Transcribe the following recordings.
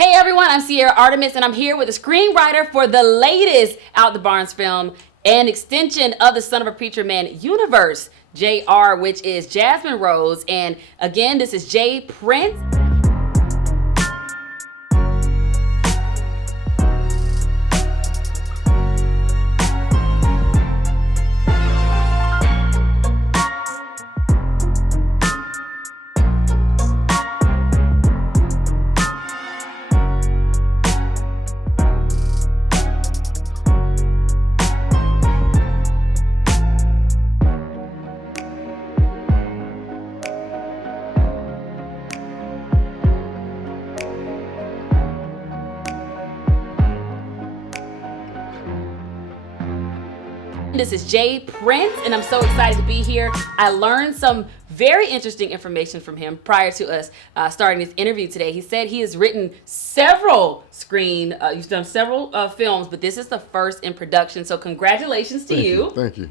Hey everyone, I'm Sierra Artemus, and I'm here with a screenwriter for the latest Out the Barnz film, an extension of the Son of a Preacher Man universe, JR, which is Jasmine Rose. And again, this is Jay Prince. This is Jay Prince, and I'm so excited to be here. I learned some very interesting information from him prior to us starting this interview today. He said he has written several he's done several films, but this is the first in production. So congratulations to you. Thank you.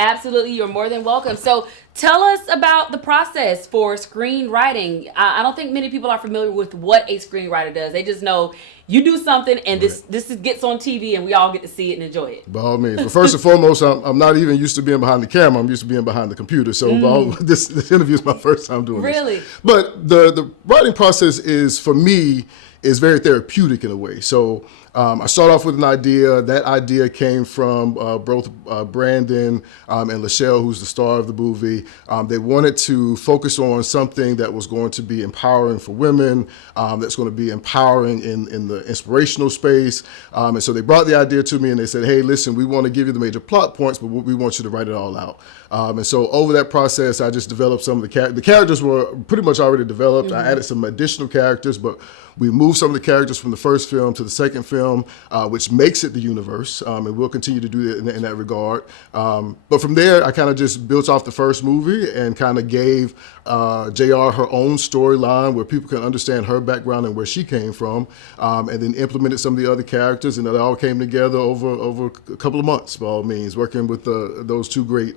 Absolutely, you're more than welcome. So tell us about the process for screenwriting. I don't think many people are familiar with what a screenwriter does. They just know you do something and this gets on TV and we all get to see it and enjoy it. By all means. But first and foremost, I'm not even used to being behind the camera. I'm used to being behind the computer. So this interview is my first time doing this. Really? But the writing process for me, is very therapeutic in a way. So I start off with an idea. That idea came from both Brandon and Lachelle, who's the star of the movie. They wanted to focus on something that was going to be empowering for women, that's going to be empowering in the inspirational space. And so they brought the idea to me and they said, hey, listen, we want to give you the major plot points, but we want you to write it all out. And so over that process, I just developed some of the characters. The characters were pretty much already developed. I added some additional characters, but we moved some of the characters from the first film to the second film, which makes it the universe, and we'll continue to do that in that regard. But from there, I kind of just built off the first movie and kind of gave JR her own storyline where people can understand her background and where she came from, and then implemented some of the other characters, and it all came together over a couple of months, by all means, working with those two great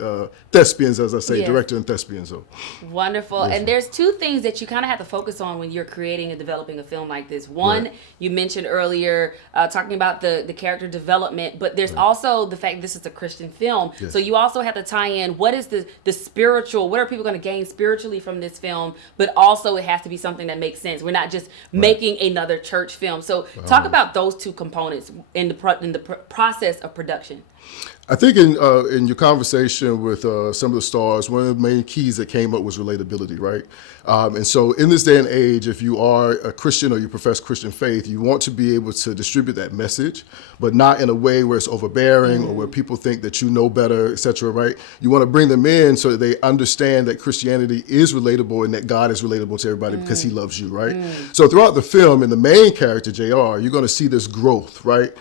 thespians, as I say, yes. Director and thespian. So wonderful. Yes. And there's two things that you kind of have to focus on when you're creating and developing a film like this. One, right. You mentioned earlier, talking about the character development, but there's also the fact this is a Christian film. Yes. So you also have to tie in what is the spiritual, what are people going to gain spiritually from this film, but also it has to be something that makes sense. We're not just making another church film. So talk about those two components in the process of production. I think in your conversation with some of the stars, one of the main keys that came up was relatability, right? And so in this day and age, if you are a Christian or you profess Christian faith, you want to be able to distribute that message, but not in a way where it's overbearing or where people think that you know better, et cetera, right? You want to bring them in so that they understand that Christianity is relatable and that God is relatable to everybody because he loves you, right? So throughout the film, in the main character, JR, you're going to see this growth, right?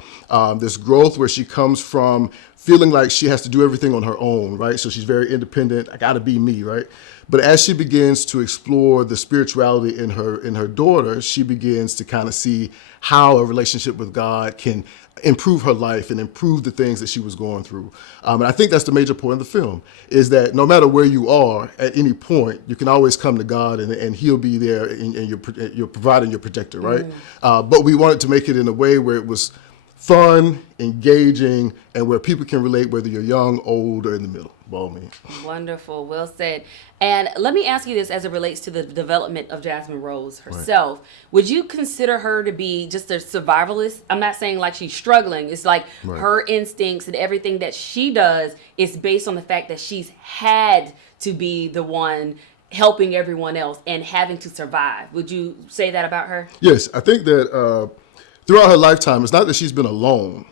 This growth where she comes from feeling like she has to do everything on her own, right? So she's very independent. I got to be me, right? But as she begins to explore the spirituality in her daughter, she begins to kind of see how a relationship with God can improve her life and improve the things that she was going through. And I think that's the major point of the film, is that no matter where you are at any point, you can always come to God and he'll be there and you're providing your protector, right? But we wanted to make it in a way where it was fun, engaging, and where people can relate, whether you're young, old, or in the middle. By all means. Wonderful. Well said. And let me ask you this as it relates to the development of Jasmine Rose herself. Right. Would you consider her to be just a survivalist? I'm not saying like she's struggling. It's like her instincts and everything that she does is based on the fact that she's had to be the one helping everyone else and having to survive. Would you say that about her? Yes. I think that throughout her lifetime, it's not that she's been alone.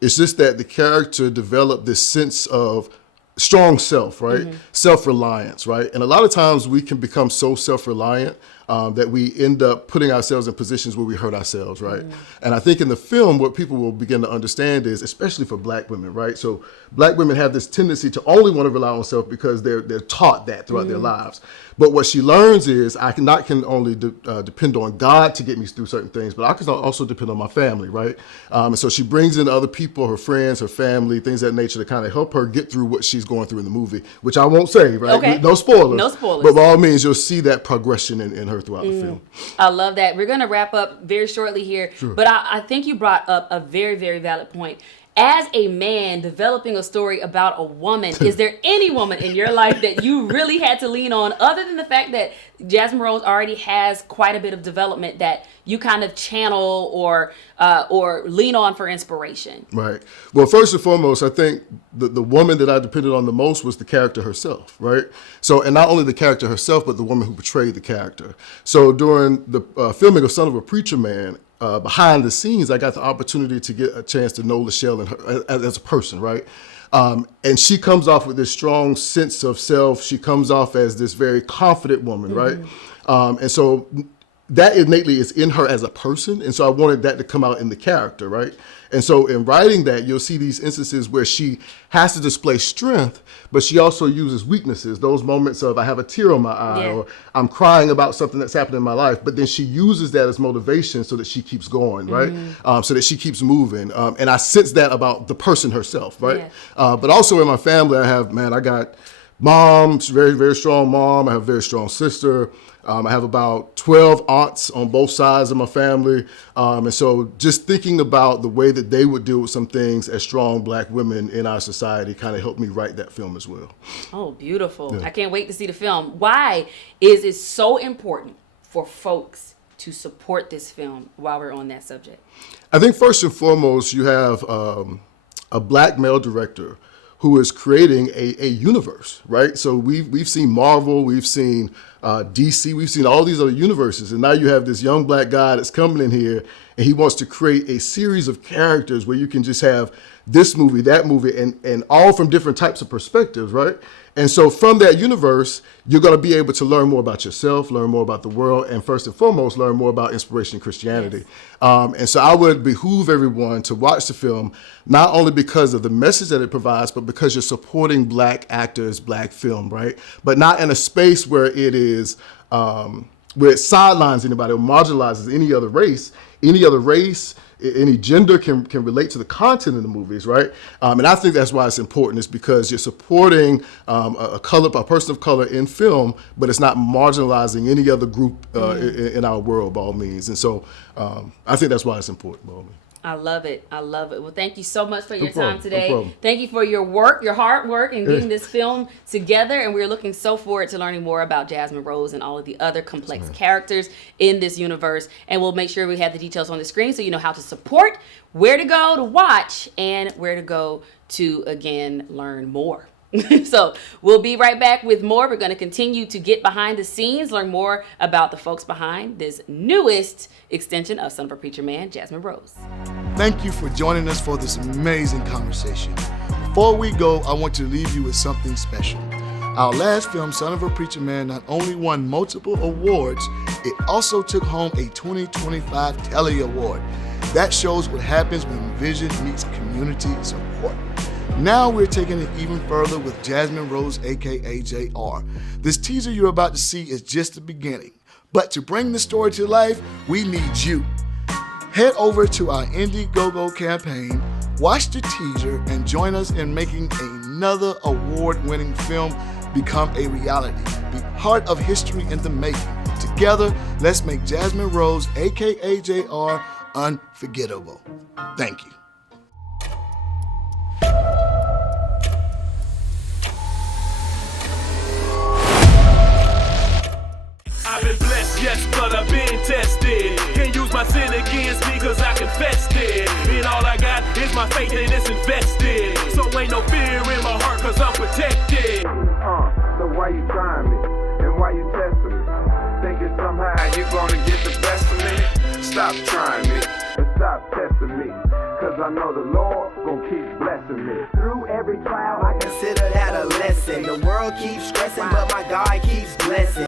It's just that the character developed this sense of strong self, right? Self-reliance, right? And a lot of times we can become so self-reliant that we end up putting ourselves in positions where we hurt ourselves, right? And I think in the film, what people will begin to understand is, especially for Black women, right? So Black women have this tendency to only want to rely on self because they're taught that throughout their lives. But what she learns is I can only depend on God to get me through certain things, but I can also depend on my family, right? And so she brings in other people, her friends, her family, things of that nature to kind of help her get through what she's going through in the movie, which I won't say, right? Okay. No spoilers. No spoilers. But by all means, you'll see that progression in her throughout the film. I love that. We're going to wrap up very shortly here, but I think you brought up a very, very valid point. As a man developing a story about a woman, is there any woman in your life that you really had to lean on, other than the fact that Jasmine Rose already has quite a bit of development that you kind of channel or lean on for inspiration? Right. Well, first and foremost, I think the woman that I depended on the most was the character herself, right? So, and not only the character herself, but the woman who portrayed the character. So during the filming of Son of a Preacher Man, behind the scenes, I got the opportunity to get a chance to know Lachelle and her as a person, right? And she comes off with this strong sense of self. She comes off as this very confident woman, right? And so that innately is in her as a person. And so I wanted that to come out in the character, right? And so in writing that, you'll see these instances where she has to display strength, but she also uses weaknesses, those moments of I have a tear on my eye or I'm crying about something that's happened in my life, but then she uses that as motivation so that she keeps going, right? So that she keeps moving. And I sense that about the person herself, right? But also in my family, I got mom, very, very strong mom. I have a very strong sister. I have about 12 aunts on both sides of my family. And so just thinking about the way that they would deal with some things as strong Black women in our society kind of helped me write that film as well. Oh, beautiful. Yeah. I can't wait to see the film. Why is it so important for folks to support this film while we're on that subject? I think first and foremost, you have a Black male director who is creating a universe, right? So we've seen Marvel, we've seen DC, we've seen all these other universes, and now you have this young Black guy that's coming in here, and he wants to create a series of characters where you can just have this movie, that movie, and all from different types of perspectives, right? And so from that universe, you're going to be able to learn more about yourself, learn more about the world, and first and foremost, learn more about inspiration in Christianity. Yes. And so I would behoove everyone to watch the film, not only because of the message that it provides, but because you're supporting Black actors, Black film, right? But not in a space where it is, where it sidelines anybody or marginalizes any other race. Any other race, any gender can relate to the content of the movies, right? And I think that's why it's important, is because you're supporting a person of color in film, but it's not marginalizing any other group in our world by all means. And so I think that's why it's important by all means. I love it. I love it. Well, thank you so much for your time today. No problem. Thank you for your work, your hard work in getting this film together. And we're looking so forward to learning more about Jasmine Rose and all of the other complex characters in this universe. And we'll make sure we have the details on the screen so you know how to support, where to go to watch, and where to go to, again, learn more. So we'll be right back with more. We're going to continue to get behind the scenes, learn more about the folks behind this newest extension of Son of a Preacher Man, Jasmine Rose. Thank you for joining us for this amazing conversation. Before we go, I want to leave you with something special. Our last film, Son of a Preacher Man, not only won multiple awards, it also took home a 2025 Telly Award. That shows what happens when vision meets community support. Now we're taking it even further with Jasmine Rose, aka JR. This teaser you're about to see is just the beginning. But to bring the story to life, we need you. Head over to our Indiegogo campaign, watch the teaser, and join us in making another award-winning film become a reality. Be part of history in the making. Together, let's make Jasmine Rose, aka JR, unforgettable. Thank you. I've been blessed, yes, but I've been tested. Can't use my sin against me cause I confessed it. And all I got is my faith and it's invested. So ain't no fear in my heart cause I'm protected. So why you trying me? And why you testing me? Thinking somehow you gonna get the best of me? Stop trying me and stop testing me. Cause I know the Lord gon' keep blessing me. Through every trial I consider that a lesson. The world keeps stressing but my God keeps blessing.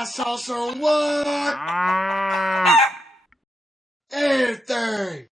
hot sauce on what? Everything.